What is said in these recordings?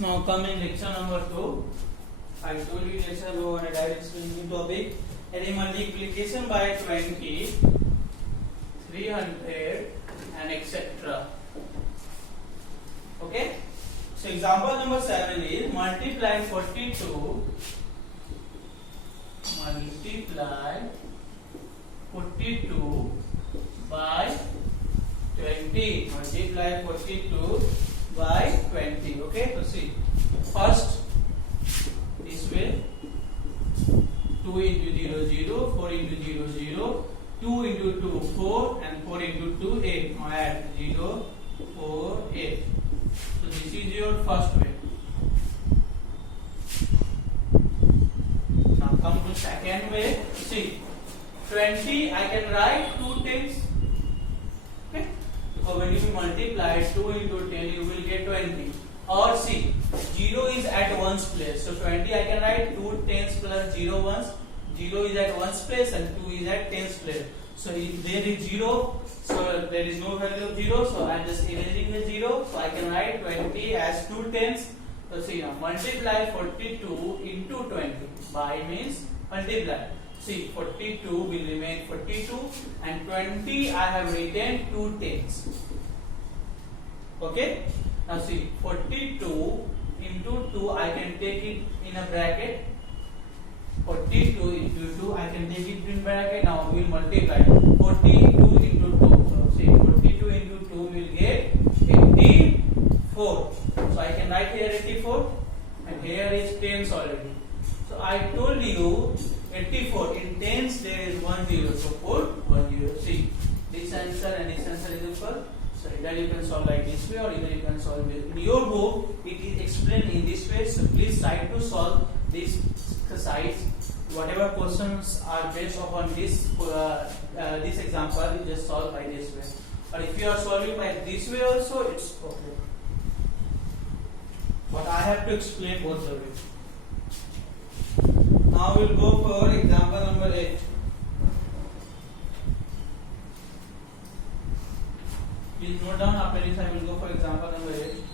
Now coming lecture number 2. I told you lecture go on a direct explaining topic. Any multiplication by 20, 300 and etc. Okay. So example number 7 is multiply 42 by 20. Multiply 42 by 20. Okay, so see, first this way 2 into 0 0, 4 into 0 0, 2 into 2 4 and 4 into 2 8. Now add 0 4 8. So this is your first way. Now come to second way. See, 20 I can write 2 tens. Okay, so when you multiply 2 into 10 you will get 20. Or see, 0 is at ones place, so 20 I can write 2 tens plus 0 ones. 0 is at ones place and 2 is at tens place. So if there is 0, so there is no value of 0, so I am just erasing the 0. So I can write 20 as 2 tens. So see, now multiply 42 into 20. By means multiply. See, 42 will remain 42 and 20 I have written 2 tens. Okay. Now see, 42 into 2 I can take it in a bracket. 42 into 2 I can take it in bracket. Now we will multiply 42 into 2. So see, 42 into 2 will get 84. So I can write here 84 and here is tens already. So I told you 84 in tens there is 10, so put 10. See, this answer and this answer is equal. So either you can solve like this way or either you can solve it. In your book it is explained in this way, so please try to solve this exercise. Whatever questions are based upon this this example, you just solve by this way. But if you are solving by this way also, it's okay. But I have to explain both the ways. Now we will go for example number 8. Please note down, after this I will go for example number 8.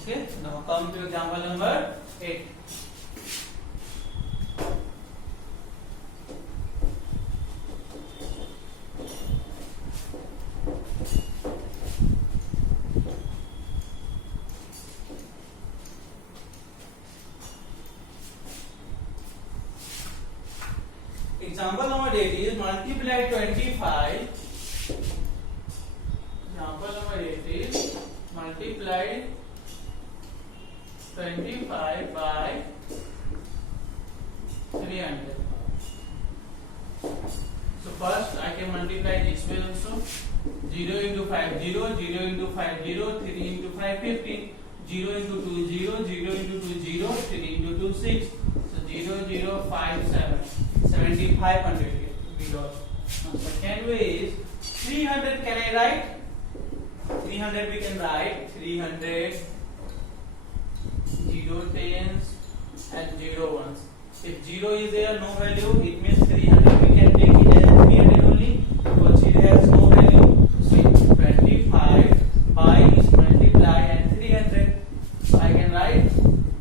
Okay, now come to example number 8. Example number 8 is multiply 25. Example number 8 is multiply 25 by 300. So first I can multiply this way also. 0 into 5 0, 0 into 5 0, 3 into 5 15, 0 into 2 0, 0 into 2 0, 3 into 2 6. So 0 0 5 7, 7500 we got. Now second way is 300. Can I write 300? We can write 300 0 tens and 0 ones. If 0 is there, no value, it means 300 we can take it as 300 only because it has no value. See, 25 by is multiply and 300. So I can write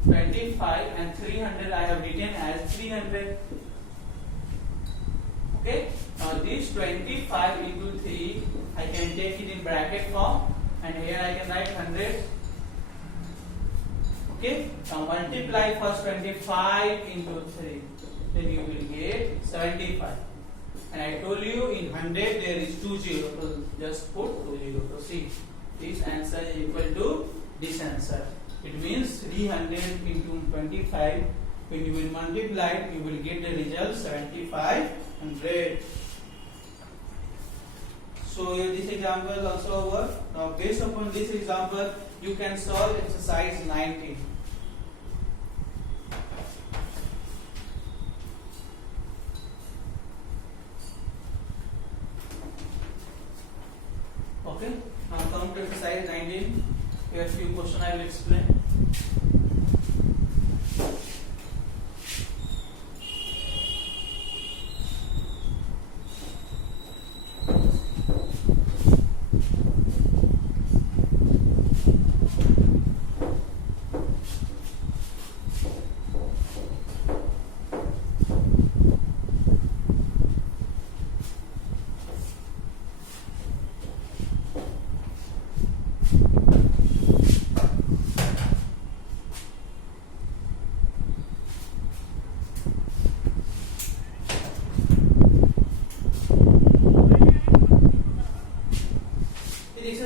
25 and 300 I have written as 300. Okay. Now this 25 into 3 I can take it in bracket form and here I can write 100. Okay, now multiply first 25 into 3, then you will get 75. And I told you in 100 there is 2 zeros, so just put 2 zeros. So see, this answer is equal to this answer. It means 300 into 25. When you will multiply it, you will get the result 7500. So this example is also over. Now based upon this example, you can solve exercise 19. Okay, now come to exercise 19. Here are few questions I will explain.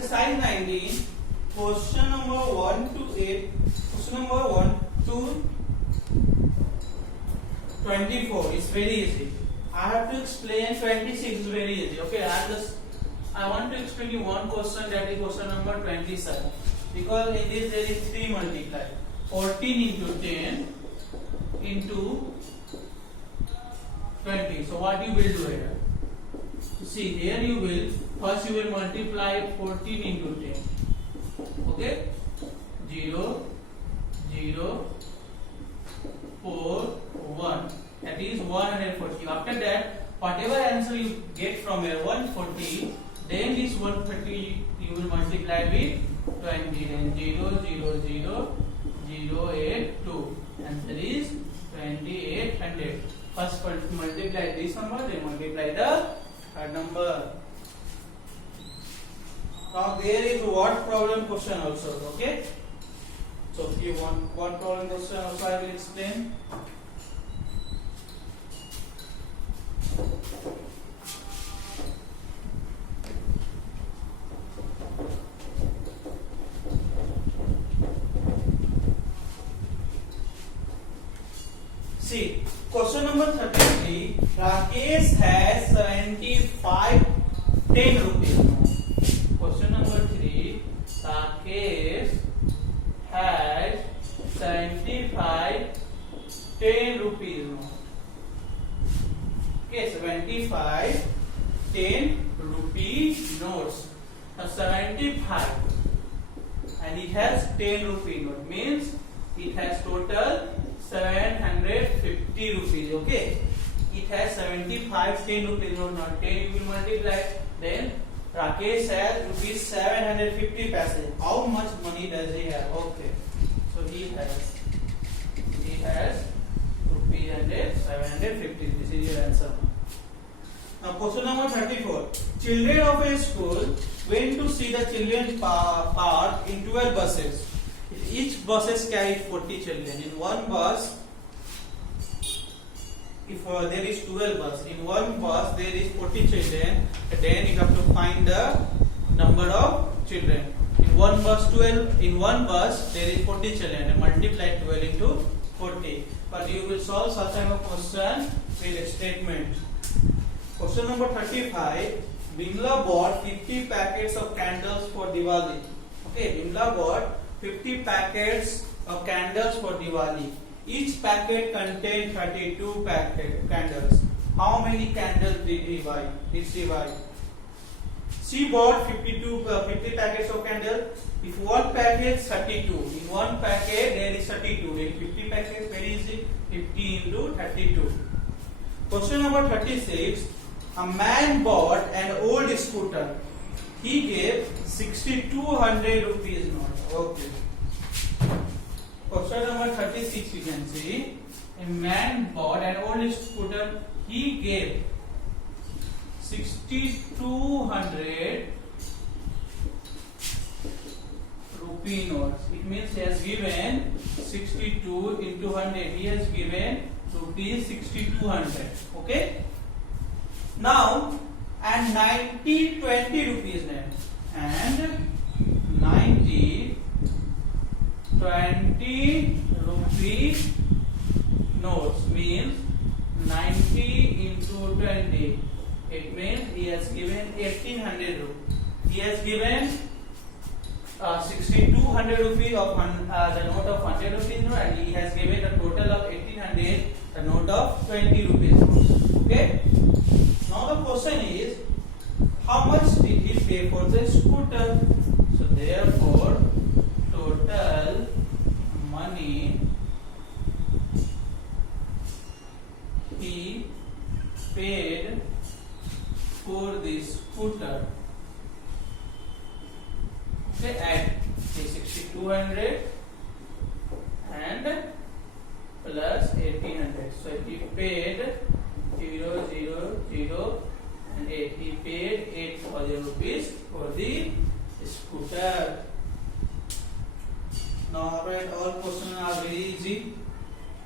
exercise 19, question number 1 to 8, question number 1 to 24 is very easy. I have to explain 26 is very easy. Okay, I want to explain you one question, that is question number 27. Because in this there is 3 multiply. 14 into 10 into 20. So what you will do here? See, here you will first you will multiply 14 into 10. Okay, 0 0 4 1, that is 140. After that, whatever answer you get from here 140, then this 130 you will multiply with 20, then 0 0 0 0 8 2, answer is 2800. First multiply this number, then multiply the third number. Now there is word problem question also. Okay, so if you want word problem question also I will explain. See, question number 33. Rakesh has 75 10 rupees note. Question number 3. Rakesh has 75 10 rupees note. Okay, 75 10 rupee notes. Now 75 and it has 10 rupee note, means it has total 750 rupees. Okay, it has 75 10 rupees note. Now 10 you will multiply, then Rakesh has rupees 750 paise. How much money does he have? Okay, so he has rupees 750. This is your answer. Now question number 34. Children of a school went to see the children park in 12 buses. Each buses carry 40 children. In one bus, if there is 12 bus, in one bus there is 40 children, then you have to find the number of children. In one bus there is 40 children, and multiply 12 into 40. But you will solve such kind of question with a statement. Question number 35. Bimla bought 50 packets of candles for Diwali. Okay, Bimla bought 50 packets of candles for Diwali. Each packet contained 32 candles. How many candles did he buy? She bought 50 packets of candles. If one packet 32, in one packet there is 32. Then 50 packets, very easy. 50 into 32. Question number 36. A man bought an old scooter. He gave 6,200 rupees note. Okay. Question number 36, you can see. A man bought an old scooter. He gave 6,200 rupee notes. It means he has given 62 into 100. He has given rupees 6,200. Okay. Now, and 90 20 rupees then, and 90 20 rupee notes means 90 into 20. It means he has given 1,800 rupees. He has given 6,200 rupees of the note of 100 rupees note, and he has given a total of 1,800 the note of 20 rupees notes. Okay. Now the question is, how much did he pay for the scooter? So therefore, total money he paid for the scooter. Okay, add 6,200 and plus 1,800. So he paid 0 0 0 and 8. He paid 8,000 rupees for the scooter. Now, alright, all questions are very easy.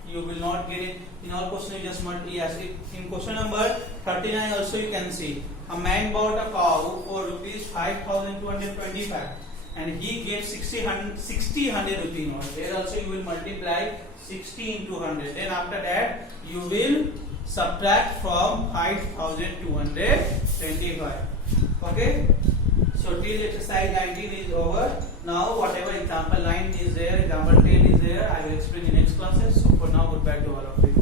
You will not get it In all question you just yes. In question number 39 also you can see a man bought a cow for rupees 5,225 and he gave 60 100 rupee note. There also you will multiply 60 into 100. Then after that you will subtract from 5,225. Okay. So till exercise 19 is over. Now whatever example 9 is there, example 10 is there, I will explain in next classes. So for now, goodbye to all of you.